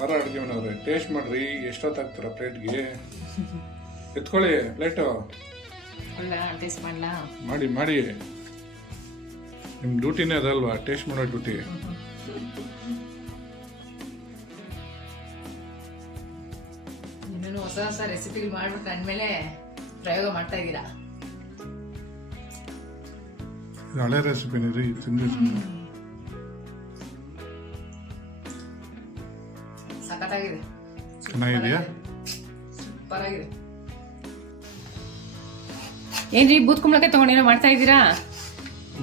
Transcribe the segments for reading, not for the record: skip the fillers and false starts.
ಆರ ಅಡುಗೆ ಮನೆಯವ್ರೆ ಟೇಸ್ಟ್ ಮಾಡ್ರಿ. ಎಷ್ಟೊತ್ತಾಗ್ತಾರ ಪ್ಲೇಟ್ಗೆ? ಎತ್ಕೊಳ್ಳಿ ಪ್ಲೇಟು. ಟೇಸ್ಟ್ ಮಾಡಲಾ? ಮಾಡಿ ಮಾಡಿ, ನಿಮ್ಮ ಡ್ಯೂಟಿನೇ ಅದಲ್ವಾ, ಟೇಸ್ಟ್ ಮಾಡೋ ಡ್ಯೂಟಿ. ಇನ್ನೂ ಹೊಸ ಹೊಸ ರೆಸಿಪಿಗಳು ಮಾಡ್ಬಿಟ್ಟು ಅಂದಮೇಲೆ ಪ್ರಯೋಗ ಮಾಡ್ತಾ ಇದ್ದೀರಾ. ಹಳೆ ರೆಸಿಪಿನೇ ರೀ, ತಿಂದು ಸಖತ್ತಾಗಿದೆ. ಚೆನ್ನಾಗಿದೆಯಾ? ಸೂಪರ್ ಆಗಿದೆ. ಏನ್ರಿ ಬೂತ್ ಕುಂಬಳಕಾಯಿ ತಗೊಂಡೇನೋ ಮಾಡ್ತಾ ಇದ್ದೀರಾ?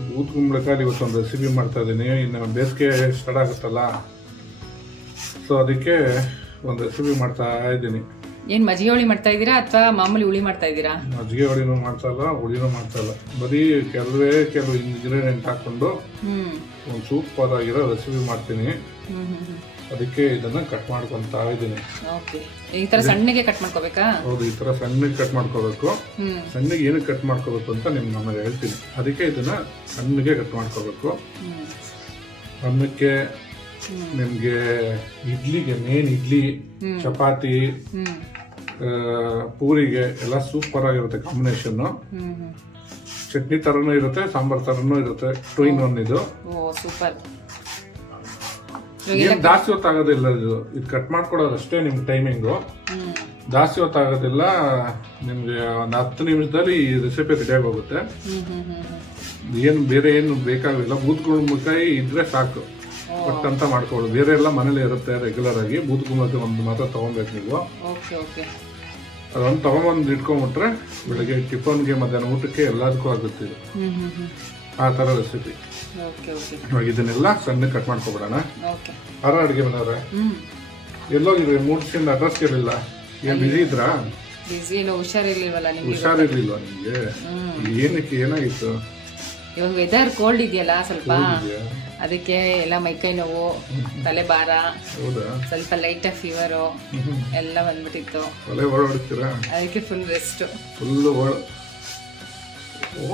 ಬೂತ್ ಕುಂಬಳಕಾಯಿ ಇವತ್ತೊಂದು ರೆಸಿಪಿ ಮಾಡ್ತಾ ಇದ್ದೀನಿ. ಇನ್ನು ಬೇಸಿಗೆ ಸ್ಟಾರ್ಟ್ ಆಗುತ್ತಲ್ಲ, ಸೊ ಅದಕ್ಕೆ ಒಂದು ರೆಸಿಪಿ ಮಾಡ್ತಾ ಇದ್ದೀನಿ. ಏನ್ ಮಜ್ಜಿಗೆ ಹುಳಿ ಮಾಡ್ತಾ ಇದ್ದೀರಾ ಅಥವಾ ಮಾಮೂಲಿ ಹುಳಿ ಮಾಡ್ತಾ ಇದ್ದೀರಾ? ಮಜ್ಜಿಗೆ ಹುಳಿನೂ ಮಾಡ್ತಾ ಇಲ್ಲ, ಹುಳಿನೂ ಮಾಡ್ತಾ ಇಲ್ಲ. ಬರೀ ಕೆಲವು ಇಂಗ್ರೀಡಿಯೆಂಟ್ ಹಾಕೊಂಡು ಒಂದು ಸೂಪರ್ ಆಗಿರೋ ರೆಸಿಪಿ ಮಾಡ್ತೀನಿ. ಅದಕ್ಕೆ ಇದನ್ನ ಕಟ್ ಮಾಡ್ಕೊಂತಾ ಇದ್ದೀನಿ. ಈ ತರ ಸಣ್ಣಗೆ ಕಟ್ ಮಾಡ್ಕೋಬೇಕಾ? ಹೌದು, ಈ ತರ ಸಣ್ಣಗೆ ಕಟ್ ಮಾಡ್ಕೋಬೇಕು. ಸಣ್ಣಗೆ ಏನಕ್ಕೆ ಕಟ್ ಮಾಡ್ಕೋಬೇಕು ಅಂತ ನಿಮ್ಗೆ ಆಮೇಲೆ ಹೇಳ್ತೀನಿ. ಅದಕ್ಕೆ ಇದನ್ನ ಸಣ್ಣಗೆ ಕಟ್ ಮಾಡ್ಕೋಬೇಕು. ಅನ್ನಕ್ಕೆ, ನಿಮ್ಗೆ ಇಡ್ಲಿಗೆ, ಮೇನ್ ಇಡ್ಲಿ, ಚಪಾತಿ, ಪೂರಿಗೆ ಎಲ್ಲ ಸೂಪರ್ ಆಗಿರುತ್ತೆ ಕಾಂಬಿನೇಷನ್. ಚಟ್ನಿ ತರನೂ ಇರುತ್ತೆ, ಸಾಂಬಾರ್ ತರನೂ ಇರುತ್ತೆ. 2 in 1 ಇದು. ಸೂಪರ್. ಏನ್ ಜಾಸ್ತಿ ಹೊತ್ತಾಗೋದಿಲ್ಲ. ಇದು ಕಟ್ ಮಾಡ್ಕೊಡೋದು ಅಷ್ಟೇ ನಿಮ್ಗೆ ಟೈಮಿಂಗು. ಜಾಸ್ತಿ ಹೊತ್ತಾಗೋದಿಲ್ಲ. ನಿಮ್ಗೆ ಒಂದು 10 ನಿಮಿಷದಲ್ಲಿ ಈ ರೆಸಿಪಿ ರೆಡಿಯಾಗಿ ಹೋಗುತ್ತೆ. ಏನು ಬೇರೆ ಏನು ಬೇಕಾಗಿಲ್ಲ. ಬೂತ್ಗುಂಬಳಕಾಯಿ ಇದ್ರೆ ಸಾಕು, ಕಟ್ ಅಂತ ಮಾಡ್ಕೊಳ್ಳೋದು. ಬೇರೆ ಎಲ್ಲ ಮನೇಲಿ ಇರುತ್ತೆ ರೆಗ್ಯುಲರ್ ಆಗಿ. ಬೂತ್ಗುಂಬಳಕಾಯಿ ಒಂದು ಮಾತ್ರ ತಗೊಬೇಕು ನೀವು. ಅದೊಂದು ತಗೊಂಬಂದು ಇಟ್ಕೊಂಡ್ಬಿಟ್ರೆ ಬೆಳಗ್ಗೆ ಟಿಫನ್ಗೆ, ಮಧ್ಯಾಹ್ನ ಊಟಕ್ಕೆ ಎಲ್ಲದಕ್ಕೂ ಆಗುತ್ತೆ ಇದು. ಆ ಥರ ರೆಸಿಪಿ. ಇವಾಗ ಇದನ್ನೆಲ್ಲ ಸಣ್ಣ ಕಟ್ ಮಾಡ್ಕೊಬಿಡೋಣ. ಆರ ಅಡುಗೆ ಮನೆಯವ್ರೆ ಎಲ್ಲೋಗಿದ್ರಿ? 3 ದಿವಸದಿಂದ ಅಡ್ರೆಸ್ ಕೇಳಿಲ್ಲ. ಏನ್ ಬಿಸಿ ಇದ್ರಾ? ಹುಷಾರಿರ್ಲಿಲ್ವಾ ನಿಮ್ಗೆ? ಏನಕ್ಕೆ, ಏನಾಗಿತ್ತು? ಇವಾಗ ವೆದರ್ ಕೋಲ್ಡ್ ಇದೆಯಲ್ಲ ಸ್ವಲ್ಪ, ಅದಕ್ಕೆ ಎಲ್ಲ ಮೈಕೈ ನೋವು, ತಲೆ ಭಾರ, ಸ್ವಲ್ಪ ಲೈಟ್ ಫೀವರು ಎಲ್ಲ ಬಂದ್ಬಿಟ್ಟಿತ್ತು. ಅದಕ್ಕೆ ಫುಲ್ ರೆಸ್ಟ್.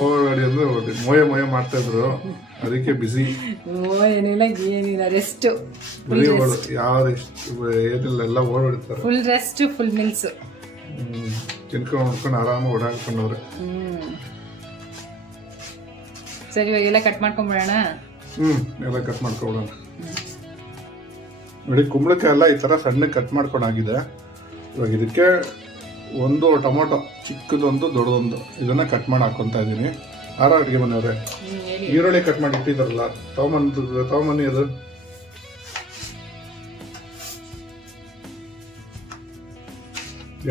ಓಡಾಡಿ ಅಂದ್ರೆ ಮೋಯ ಮಾಡ್ತಾ ಇದ್ರು, ಅದಕ್ಕೆ ಬಿಸಿ. ಏನಿಲ್ಲ ರೆಸ್ಟ್. ಏನಿಲ್ಲ, ಎಲ್ಲ ಓಡಾಡ್ತಾರೆ. ಫುಲ್ ರೆಸ್ಟ್, ಫುಲ್ ಮೀಲ್ಸ್ ತಿನ್ಕೊಂಡು ಆರಾಮಾಗಿ ಓಡಾಡ್ಕೊಂಡವ್ರೆ. ಸರಿ, ಇವಾಗೆಲ್ಲ ಕಟ್ ಮಾಡ್ಕೊಂಡ್ಬಿಡೋಣ. ಎಲ್ಲ ಕಟ್ ಮಾಡ್ಕೊಬಿಡೋಣ. ನೋಡಿ, ಕುಂಬಳಕಾಯಿ ಎಲ್ಲ ಈ ತರ ಸಣ್ಣ ಕಟ್ ಮಾಡ್ಕೊಂಡಾಗಿದೆ. ಇವಾಗ ಇದಕ್ಕೆ ಒಂದು ಟೊಮೊಟೊ, ಚಿಕ್ಕದೊಂದು ದೊಡ್ಡದೊಂದು, ಇದನ್ನ ಕಟ್ ಮಾಡಿ ಹಾಕೊಂತ ಇದ್ದೀನಿ. ಆರ ಅಡುಗೆ ಮನೆಯವ್ರೆ ಈರುಳ್ಳಿ ಕಟ್ ಮಾಡಿ ಇಟ್ಟಿದಾರಲ್ಲ, ತಗೊಂಬನ್ನಿ. ಅದು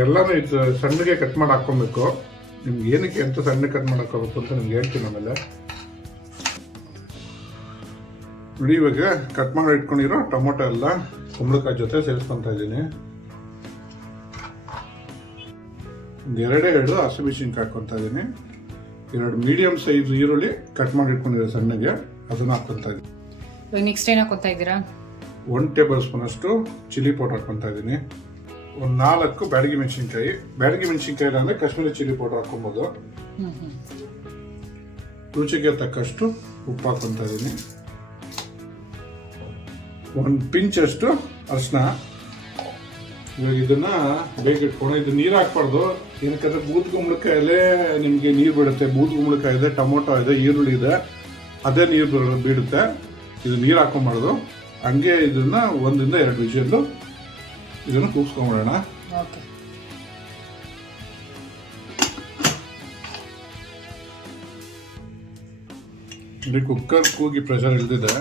ಎಲ್ಲಾನು ಇದು ಸಣ್ಣಗೆ ಕಟ್ ಮಾಡಿ ಹಾಕೊಬೇಕು. ನಿಮ್ಗೆ ಏನಕ್ಕೆ ಎಂತ ಸಣ್ಣ ಕಟ್ ಮಾಡಿ ಹಾಕೋಬೇಕು ಅಂತ ನಿಮ್ಗೆ ಹೇಳ್ತೀನಿ ಆಮೇಲೆ. ನೋಡಿ, ಇವಾಗ ಕಟ್ ಮಾಡಿ ಇಟ್ಕೊಂಡಿರೋ ಟೊಮೊಟೊ ಎಲ್ಲ ಕುಂಬಳಕಾಯಿ ಜೊತೆ ಸೇರಿಸ್ಕೊಂತ ಇದ್ದೀನಿ. ಒಂದು 2 ಹಸಿಮೆಣಸಿನ್ಕಾಯಿ ಹಾಕೊಂತ ಇದ್ದೀನಿ. 2 ಮೀಡಿಯಂ ಸೈಜ್ ಈರುಳ್ಳಿ ಕಟ್ ಮಾಡಿ ಇಟ್ಕೊಂಡಿರೋ ಸಣ್ಣಗೆ, ಅದನ್ನ ಹಾಕೊಂತ ಇದ್ದೀನಿ. ನೆಕ್ಸ್ಟ್ ಏನು ಹಾಕೊಂತ ಇದ್ದೀರಾ? 1 ಟೇಬಲ್ ಸ್ಪೂನ್ ಅಷ್ಟು ಚಿಲ್ಲಿ ಪೌಡರ್ ಹಾಕೊಂತ ಇದ್ದೀನಿ. ಒಂದು 4 ಬ್ಯಾಡಗಿ ಮೆಣಸಿನ್ಕಾಯಿ. ಬ್ಯಾಡಗಿ ಮೆಣಸಿನ್ಕಾಯಿ ಇಲ್ಲ ಅಂದ್ರೆ ಕಾಶ್ಮೀರಿ ಚಿಲ್ಲಿ ಪೌಡರ್ ಹಾಕೊಬೋದು. ರುಚಿಗೆ ತಕ್ಕಷ್ಟು ಉಪ್ಪು ಹಾಕೊಂತ ಇದ್ದೀನಿ. 1 ಪಿಂಚ್ ಅಷ್ಟು ಅರಿಶಿನ. ಇವಾಗ ಇದನ್ನ ಬೇಗ ಇಟ್ಕೊಂಡು, ಇದು ನೀರು ಹಾಕ್ಬಾರ್ದು. ಏನಕ್ಕಂದ್ರೆ ಬೂತ್ಗುಂಬಳಕಾಯಲ್ಲೇ ನಿಮ್ಗೆ ನೀರು ಬಿಡುತ್ತೆ. ಬೂತ್ಗುಂಬಳಕಾಯಿ ಇದೆ, ಟೊಮೊಟೊ ಇದೆ, ಈರುಳ್ಳಿ ಇದೆ, ಅದೇ ನೀರು ಬಿಡುತ್ತೆ. ಇದು ನೀರು ಹಾಕೊಂಬಾರ್ದು. ಹಂಗೆ ಇದನ್ನ 1 ರಿಂದ 2 ವಿಷಲ್ ಇದನ್ನು ಕೂಗಿಸ್ಕೊಂಬಿಡೋಣ. ಇಲ್ಲಿ ಕುಕ್ಕರ್ ಕೂಗಿ ಪ್ರೆಷರ್ ಇಲ್ದಿದೆ.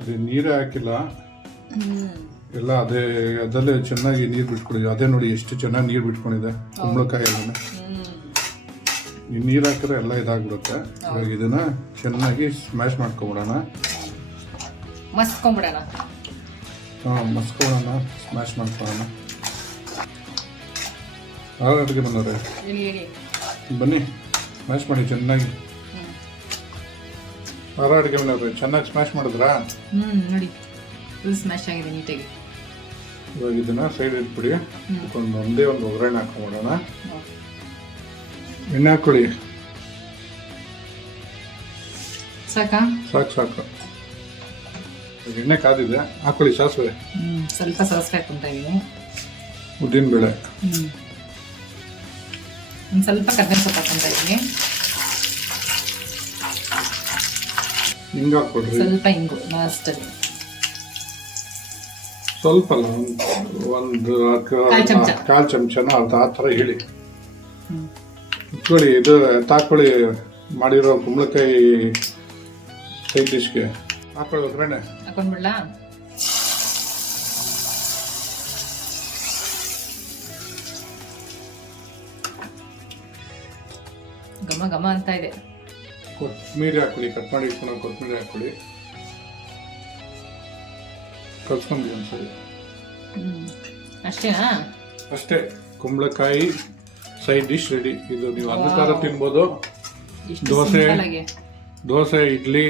ಇದು ನೀರೇ ಹಾಕಿಲ್ಲ, ಎಲ್ಲ ಅದಲ್ಲೇ ಚೆನ್ನಾಗಿ ನೀರು ಬಿಟ್ಕೊಂಡಿದೆ. ಅದೇ ನೋಡಿ ಎಷ್ಟು ಚೆನ್ನಾಗಿ ನೀರು ಬಿಟ್ಕೊಂಡಿದೆ ಕುಂಬಳಕಾಯಿ ಎಲ್ಲ. ಈ ನೀರು ಹಾಕಿದ್ರೆ ಎಲ್ಲ ಇದಾಗ್ಬಿಡುತ್ತೆ. ಇವಾಗ ಇದನ್ನ ಚೆನ್ನಾಗಿ ಸ್ಮ್ಯಾಶ್ ಮಾಡ್ಕೊಂಬಿಡೋಣ. ಮಸ್ಕೊಂಬಿಡೋಣ, ಸ್ಮ್ಯಾಶ್ ಮಾಡ್ಕೊಳ್ಳೋಣ. ಅಡುಗೆ ಬಂದವ್ರೆ ಬನ್ನಿ, ಸ್ಮ್ಯಾಶ್ ಮಾಡಿ ಚೆನ್ನಾಗಿ. ಅಡುಗೆ ಬಂದವ್ರೆ ಚೆನ್ನಾಗಿ ಸ್ಮ್ಯಾಶ್ ಮಾಡಿದ್ರಾ? ನೋಡಿ, ಫುಲ್ ಸ್ಮ್ಯಾಶ್ ಆಗಿದೆ ನೀಟಾಗಿ. ಇವಾಗ ಇದನ್ನ ಸೈಡ್ ಇಟ್ಬಿಡಿ. ಒಂದೇ ಒಂದು ಒಗ್ಗರಣೆ ಹಾಕೊಂಡ್ಬಿಡೋಣ. ಎಣ್ಣೆ ಹಾಕೊಳ್ಳಿ. ಸಾಕು. ಎಣ್ಣೆ ಕಾದಿದೆ, ಹಾಕೊಳ್ಳಿ ಸಾಸಿವೆ, ಸ್ವಲ್ಪ ಸಾಸಿವೆ ಹಾಕ್ಕೊಂತ ಇದೀನಿ. ಉದ್ದಿನಬೇಳೆ, ಒಂದು ಸ್ವಲ್ಪ ಕರ್ಬೇವಿನ ಸೊಪ್ಪು ಹಾಕ್ಕೊಂತ ಇದೀನಿ. ಹಿಂಗೆ ಹಾಕ್ಕೊಡ್ರಿ. ಸ್ವಲ್ಪ ಹಿಂಗು ಲಾಸ್ಟಲ್ಲಿ. ಸ್ವಲ್ಪ ಅಲ್ಲ, ಒಂದು ಕಾಲು ಚಮಚನ ಅರ್ಧ ಆ ಥರ ಹೇಳಿ ಇಟ್ಕೊಳ್ಳಿ. ಇದು ತಾಕೊಳ್ಳಿ, ಮಾಡಿರೋ ಕುಂಬಳಕಾಯಿ ಸೈಡ್ ಡಿಶ್ಗೆ ಹಾಕೊಳ್ಳಿ. ಒಗ್ಗರಣೆ ಹಾಕೊಂಡ್ಬಿಡ್ಲಾ? ಘಮ ಘಮ ಅಂತ ಇದೆ. ಕೊತ್ತಂಬರಿ ಹಾಕೊಳ್ಳಿ, ಕಟ್ ಮಾಡಿ ಇಟ್ಕೊಂಡು ಕೊತ್ತಂಬರಿ ಹಾಕೊಳ್ಳಿ, ಕಲ್ಸ್ಕೊಂಡ್ಬಿಡಿ ಒಂದ್ಸರಿ. ಅಷ್ಟೇನಾ? ಅಷ್ಟೇ, ಕುಂಬಳಕಾಯಿ ಸೈಡ್ ಡಿಶ್ ರೆಡಿ. ಇದು ನೀವು ಅನ್ನ ಥರ ತಿನ್ಬೋದು, ದೋಸೆ, ಇಡ್ಲಿ,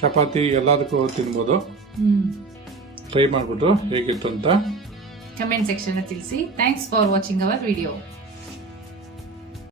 ಚಪಾತಿ ಎಲ್ಲದಕ್ಕೂ ತಿನ್ಬೋದು. ಟ್ರೈ ಮಾಡ್ಬಿಟ್ಟು ಹೇಗಿತ್ತು ಅಂತ ಕಮೆಂಟ್ ಸೆಕ್ಷನ್ ತಿಳಿಸಿ. Thanks for watching our video.